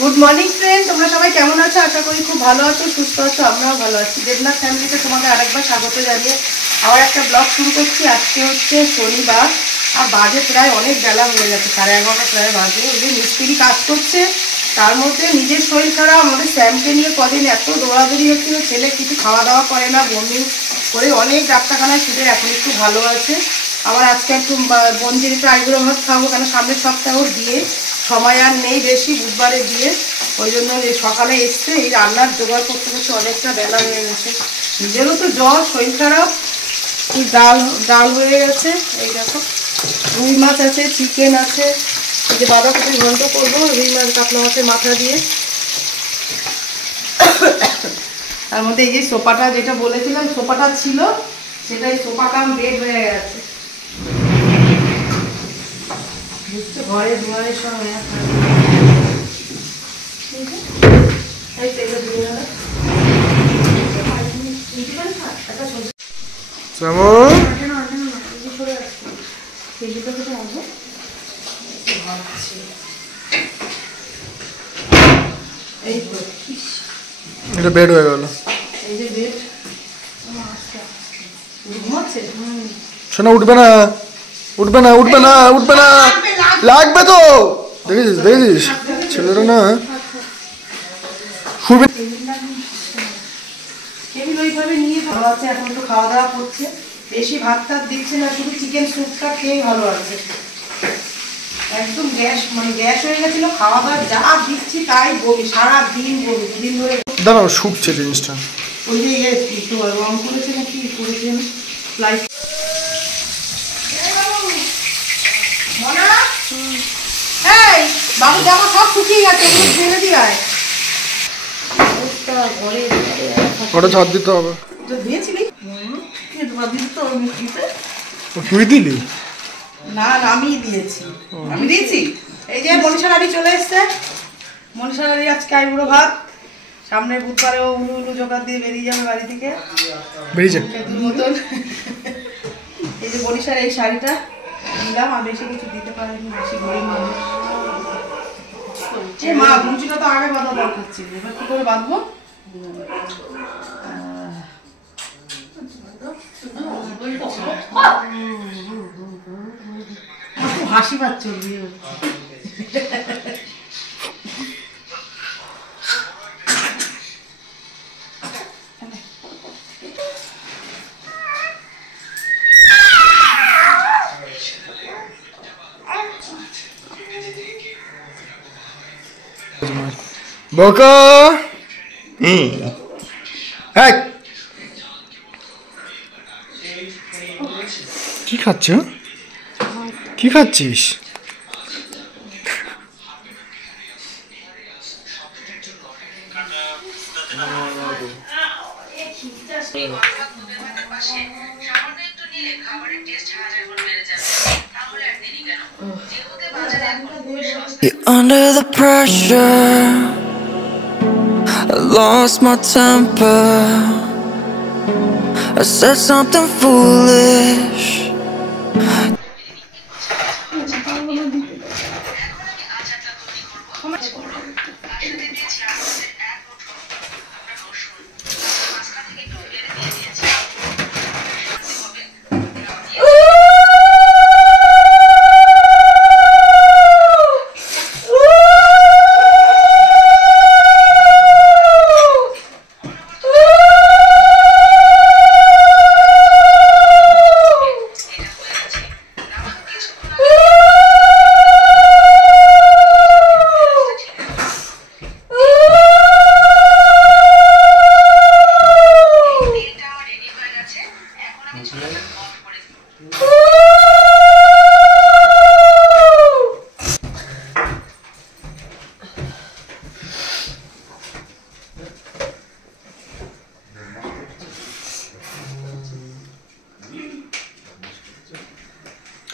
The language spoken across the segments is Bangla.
গুড মর্নিং ফ্রেন্ড, তোমরা সবাই কেমন আছো? আশা করি খুব ভালো আছো, সুস্থ আছো। আমরাও ভালো আছি। দেবনাথ ফ্যামিলিতে তোমাকে আরেকবার স্বাগত জানিয়ে আবার একটা ব্লগ শুরু করছি। আজকে হচ্ছে শনিবার আর বাজে প্রায় অনেক বেলা হয়ে গেছে, 11:30 প্রায় বাজে। ওই যে মিস্ত্রি কাজ করছে, তার মধ্যে নিজের শরীর খারাপ। আমাদের স্যামকে নিয়ে কদিন এত দৌড়াদৌড়ি হচ্ছিল, ছেলে কিছু খাওয়া দাওয়া করে না, বমি করে অনেক ডাক্তারখানায় শুধু এখন একটু ভালো আছে। আবার আজকে একটু বঞ্জির একটু আইব্রো ভাত খাবো, কেন সামনের সপ্তাহ দিয়ে সময় আর নেই বেশি, বুধবারে দিয়ে। ওই জন্য সকালে এসছে, এই রান্নার জোগাড় করতে করতে অনেকটা বেলা হয়ে গেছে। নিজেরও তো জ্বর, শরীর খারাপ। ডাল হয়ে গেছে, এই দেখো রুই মাছ আছে, চিকেন আছে, এই যে বাঁধাকপি ঘন্ট করবো রুই মাছ কাতলা মাছের মাথা দিয়ে। তার মধ্যে এই যে সোফাটা যেটা বলেছিলাম সোফাটা ছিল, সেটাই সোফা কাম বেড হয়ে গেছে। বুঝছো, ঘরে দুয়ারের সঙ্গে এটা বেড হয়ে গেল। এই যে বেড শোনা, উঠবে না উঠবে না উঠবে না উঠবে না, লাগবে তো। দেখেছিস দেখেছিস ছেলেরা না শুবে। টেবিল ওইভাবে নিয়ে ভালো আছে, এখন একটু খাওয়া দাওয়া করছে, বেশি ভাত টাত দিচ্ছে না, শুধু চিকেন স্যুপটা খেয়েই ভালো আছে। একদম গ্যাস গ্যাস হয়ে গেছিল, খাওয়া দাওয়া যা দিচ্ছি তাই বমি, সারাদিন বমি, দুদিন ধরে। দাঁড়াও, শুকছে জিনিসটা। ওই যে একটু রং করেছে না কি করেছেন ফ্লাইট। এই বাবু জামা সব শুকিয়ে গেছে, ফেলে দিয়ে ওটা ছাড় দিতে হবে। তুই দিলি না? আমি দিয়েছি, আমি দিয়েছি। এই যে মনীষা রানী চলে এসছে। মনীষা রানী আজকে আইবুড়ো ভাত, সামনে বুধবারেও উলু উলু জোগাড় দিয়ে বেরিয়ে যাবে বাড়ি থেকে, বেরিয়ে যাবে মতন। এই যে মনীষার এই শাড়িটা দিলাম, আর বেশি কিছু দিতে পারিনি, বেশি গরিব মানুষ। মা মুচিটা তো আগে বাঁধা দরকার ছিল, এবার কি করে বাঁধবো? হাসি পাচ্ছে বকা। কি খাচ্ছ? কি খাচ্ছিস? Under the pressure, I lost my temper. I said something foolish.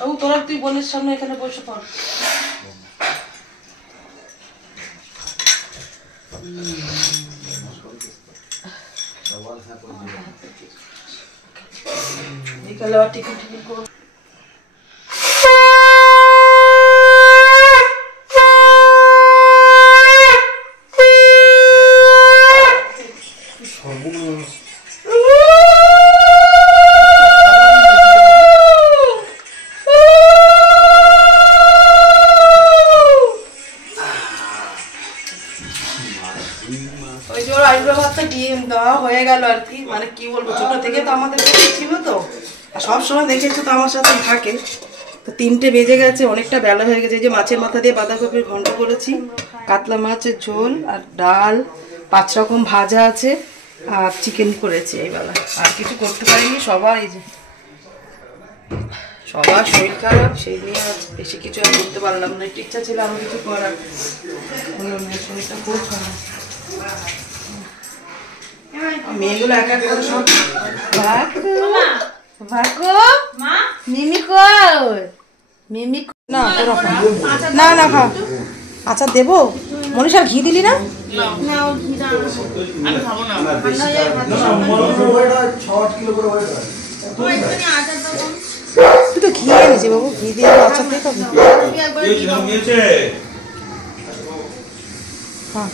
ও তোরা তুই বোনের সামনে এখানে বসে পড়। বিকালে আর টিফিন করো। দেওয়া হয়ে গেল আর কি, মানে কি বলবো, ছোট থেকে তো আমাদের কাছে ছিল তো, আর সবসময় দেখেছো তো আমার সাথে থাকে। তো 3টে বেজে গেছে, অনেকটা বেলা হয়ে গেছে। এই যে মাছের মাথা দিয়ে বাঁধাকপির ঘন্ট করেছি, কাতলা মাছের ঝোল আর ডাল, 5 রকম ভাজা আছে, আর চিকেন করেছি এই বেলা। আর কিছু করতে পারিনি, সবার এই যে সবার শরীর খারাপ, সেই নিয়ে আর বেশি কিছু আর করতে পারলাম না। একটু ইচ্ছা ছিল আরো কিছু করার, শরীরটা খুব খারাপ। মেয়েগুলো এক এক করে সব মিমি কই, মিমি না তোরা খা। না না খা, আচ্ছা দেবো। মনীষার ঘি দিলি না? তুই তো ঘি এনেছি বাবু, ঘি দিয়ে আচার দিয়ে খাবি। হ্যাঁ